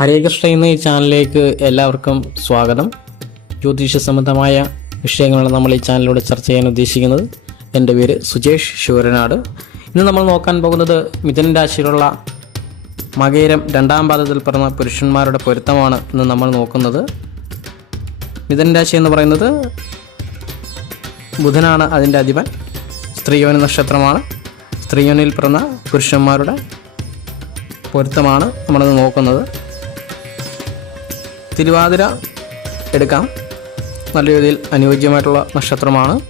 ഹരേ കൃഷ്ണ എന്ന ഈ ചാനലിലേക്ക് എല്ലാവർക്കും സ്വാഗതം. ജ്യോതിഷ സംബന്ധമായ വിഷയങ്ങളാണ് നമ്മൾ ഈ ചാനലിലൂടെ ചർച്ച ചെയ്യാൻ ഉദ്ദേശിക്കുന്നത്. എന്റെ പേര് സുജേഷ് ശിവരനാട്. ഇന്ന് നമ്മൾ നോക്കാൻ പോകുന്നത് മിഥുൻ രാശിയിലുള്ള മകേരം രണ്ടാം പാദത്തിൽ പിറന്ന പുരുഷന്മാരുടെ പൊരുത്തമാണ് ഇന്ന് നമ്മൾ നോക്കുന്നത്. മിഥുൻ രാശി എന്ന് പറയുന്നത് ബുധനാണ് അതിന്റെ അധിപൻ. സ്ത്രീയോനി നക്ഷത്രമാണ്. സ്ത്രീയോനിയിൽ പിറന്ന പുരുഷന്മാരുടെ പൊരുത്തമാണ് നമ്മളിന്ന് നോക്കുന്നത്. തിരുവാതിര എടുക്കാം. നല്ല രീതിയിൽ അനുയോജ്യമായിട്ടുള്ള നക്ഷത്രമാണ്.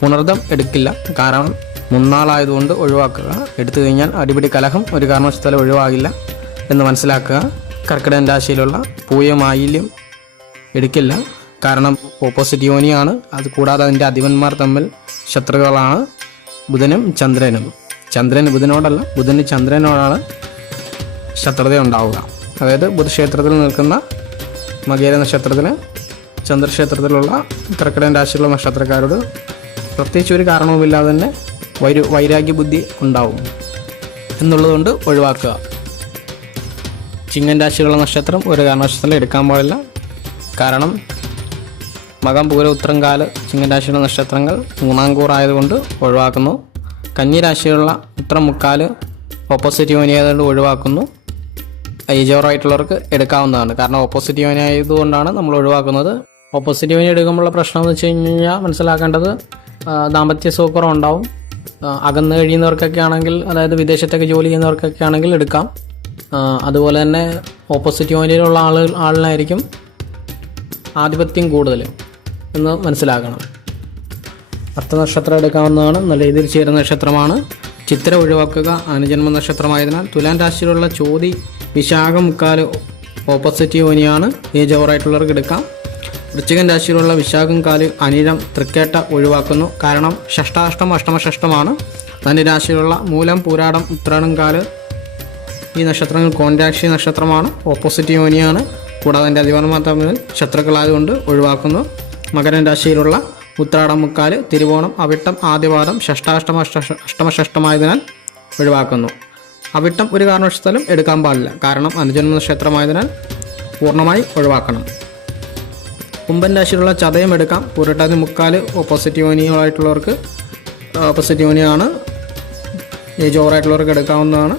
പുണർദം എടുക്കില്ല. കാരണം മുന്നാളായതുകൊണ്ട് ഒഴിവാക്കുക. എടുത്തു കഴിഞ്ഞാൽ അടിപിടി കലഹം ഒരു കാരണവശാലും ഒഴിവാകില്ല എന്ന് മനസ്സിലാക്കുക. കർക്കിടകൻ രാശിയിലുള്ള പൂയമായില്യം എടുക്കില്ല. കാരണം ഓപ്പോസിറ്റ് യോനിയാണ് അത് കൂടാതെ അതിന്റെ അധിപന്മാർ തമ്മിൽ ശത്രുക്കളാണ്. ബുധനും ചന്ദ്രനും. ചന്ദ്രൻ ബുധനോടല്ല ബുധന് ചന്ദ്രനോടാണ് ശത്രുത ഉണ്ടാവുക. അതായത് ബുധക്ഷേത്രത്തിൽ നിൽക്കുന്ന മകേര നക്ഷത്രത്തിന് ചന്ദ്രക്ഷേത്രത്തിലുള്ള കർക്കിടകൻ രാശിയിലുള്ള നക്ഷത്രക്കാരോട് പ്രത്യേകിച്ച് ഒരു കാരണവുമില്ലാതെ തന്നെ വൈരു വൈരാഗ്യ ബുദ്ധി ഉണ്ടാവും എന്നുള്ളതുകൊണ്ട് ഒഴിവാക്കുക. ചിങ്ങൻ രാശിയുള്ള നക്ഷത്രം ഒരു കാരണവശാലും എടുക്കാൻ പാടില്ല. കാരണം മകം പൂര ഉത്തരം കാൽ ചിങ്ങൻ രാശിയുള്ള നക്ഷത്രങ്ങൾ മൂന്നാം കൂറായതുകൊണ്ട് ഒഴിവാക്കുന്നു. കന്നി രാശിയുള്ള ഉത്രം മുക്കാൽ ഓപ്പോസിറ്റ് യോനി ഒഴിവാക്കുന്നു ആയിട്ടുള്ളവർക്ക് എടുക്കാവുന്നതാണ്. കാരണം ഓപ്പോസിറ്റ് യോനി ആയതുകൊണ്ടാണ് നമ്മൾ ഒഴിവാക്കുന്നത്. ഓപ്പോസിറ്റ് യോനി എടുക്കുമ്പോഴുള്ള പ്രശ്നം എന്ന് വെച്ച് കഴിഞ്ഞാൽ മനസ്സിലാക്കേണ്ടത് ദാമ്പത്യ സൗകര്യം ഉണ്ടാവും. അകന്ന് കഴിയുന്നവർക്കൊക്കെ ആണെങ്കിൽ അതായത് വിദേശത്തൊക്കെ ജോലി ചെയ്യുന്നവർക്കൊക്കെ ആണെങ്കിൽ എടുക്കാം. അതുപോലെ തന്നെ ഓപ്പോസിറ്റ് യോനിയിലുള്ള ആളുകൾ ആളിനായിരിക്കും ആധിപത്യം കൂടുതൽ എന്ന് മനസ്സിലാക്കണം അർത്ഥനക്ഷത്രം എടുക്കാവുന്നതാണ്. നല്ല രീതിയിൽ ചേരുന്ന നക്ഷത്രമാണ് ചിത്ര ഒഴിവാക്കുക അനുജന്മ നക്ഷത്രമായതിനാൽ തുലാൻ രാശിയിലുള്ള ചോതി വിശാഖ മുക്കാൽ ഓപ്പോസിറ്റ് യോനിയാണ്. ഏജ് ഓവറായിട്ടുള്ളവർക്ക് എടുക്കാം. വൃശ്ചികൻ രാശിയിലുള്ള വിശാഖം കാൽ അനിഴം തൃക്കേട്ട ഒഴിവാക്കുന്നു. കാരണം ഷഷ്ടാഷ്ടം അഷ്ടമഷഷ്ടമാണ് തന്റെ രാശിയിലുള്ള മൂലം പൂരാടം ഉത്രാടം കാൽ ഈ നക്ഷത്രങ്ങൾ കോൺരാക്ഷി നക്ഷത്രമാണ്. ഓപ്പോസിറ്റ് യോനിയാണ്. കൂടാതെ എന്റെ അധിപന്മാർ തമ്മിൽ ശത്രുക്കളായതുകൊണ്ട് ഒഴിവാക്കുന്നു. മകരൻ രാശിയിലുള്ള ഉത്രാടം മുക്കാൽ തിരുവോണം അവിട്ടം ആദ്യപാദം ഷഷ്ടാഷ്ടമ അഷ്ട- അഷ്ടമഷഷ്ടമായതിനാൽ ഒഴിവാക്കുന്നു. അവിട്ടം ഒരു കാരണവശാലും എടുക്കാൻ പാടില്ല. കാരണം അനുജന്മ നക്ഷത്രമായതിനാൽ പൂർണമായി ഒഴിവാക്കണം. കുംഭൻ രാശിയിലുള്ള ചതയം എടുക്കാം. പൂരട്ടാതി മുക്കാൽ ഓപ്പോസിറ്റ് യോനിയായിട്ടുള്ളവർക്ക് ഓപ്പോസിറ്റ് യോനിയാണ് ഏജ് ഓവറായിട്ടുള്ളവർക്ക് എടുക്കാവുന്നതാണ്.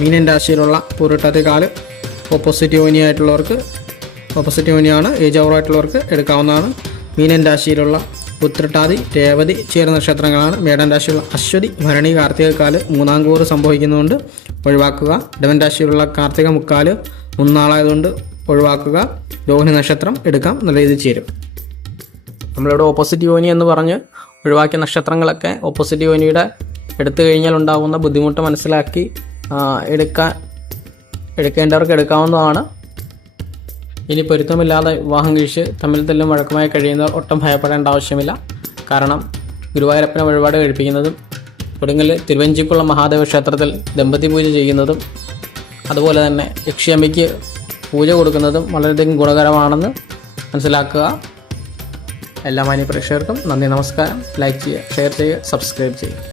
മീനൻ രാശിയിലുള്ള പൂരട്ടാതി കാൽ ഓപ്പോസിറ്റ് യോനിയായിട്ടുള്ളവർക്ക് ഓപ്പോസിറ്റ് യോനിയാണ് ഏജ് ഓവറായിട്ടുള്ളവർക്ക് എടുക്കാവുന്നതാണ്. മീനൻ രാശിയിലുള്ള ഉത്രട്ടാതി രേവതി ചേർന്ന നക്ഷത്രങ്ങളാണ് മേടൻ രാശിയുള്ള അശ്വതി ഭരണി കാർത്തിക കാൽ മൂന്നാം കൂറ് സംഭവിക്കുന്നതുകൊണ്ട് ഒഴിവാക്കുക. ഇടവൻ രാശിയിലുള്ള കാർത്തിക മുക്കാൽ മുന്നാളായതുകൊണ്ട് ഒഴിവാക്കുക. രോഹിണി നക്ഷത്രം എടുക്കാം. നല്ല രീതിയിൽ ചേരും. നമ്മളിവിടെ ഓപ്പോസിറ്റ് യോനി എന്ന് പറഞ്ഞ് ഒഴിവാക്കിയ നക്ഷത്രങ്ങളൊക്കെ ഓപ്പോസിറ്റ് യോനിയുടെ എടുത്തു കഴിഞ്ഞാൽ ഉണ്ടാകുന്ന ബുദ്ധിമുട്ട് മനസ്സിലാക്കി എടുക്കാൻ എടുക്കേണ്ടവർക്ക് എടുക്കാവുന്നതാണ്. ഇനി പൊരുത്തമില്ലാതെ വിവാഹം കഴിച്ച് തമ്മിൽ തല്ലും വഴക്കമായി കഴിയുന്നവർ ഒട്ടും ഭയപ്പെടേണ്ട ആവശ്യമില്ല. കാരണം ഗുരുവായൂരപ്പനെ വഴിപാട് കഴിപ്പിക്കുന്നതും കൊടുങ്ങൽ തിരുവഞ്ചിക്കുള്ള മഹാദേവ ക്ഷേത്രത്തിൽ ദമ്പതി പൂജ ചെയ്യുന്നതും അതുപോലെ തന്നെ യക്ഷിയമ്മയ്ക്ക് പൂജ കൊടുക്കുന്നതും വളരെയധികം ഗുണകരമാണെന്ന് മനസ്സിലാക്കുക. എല്ലാ മാന്യ പ്രേക്ഷകർക്കും നന്ദി നമസ്കാരം. ലൈക്ക് ചെയ്യുക ഷെയർ ചെയ്യുക സബ്സ്ക്രൈബ് ചെയ്യുക.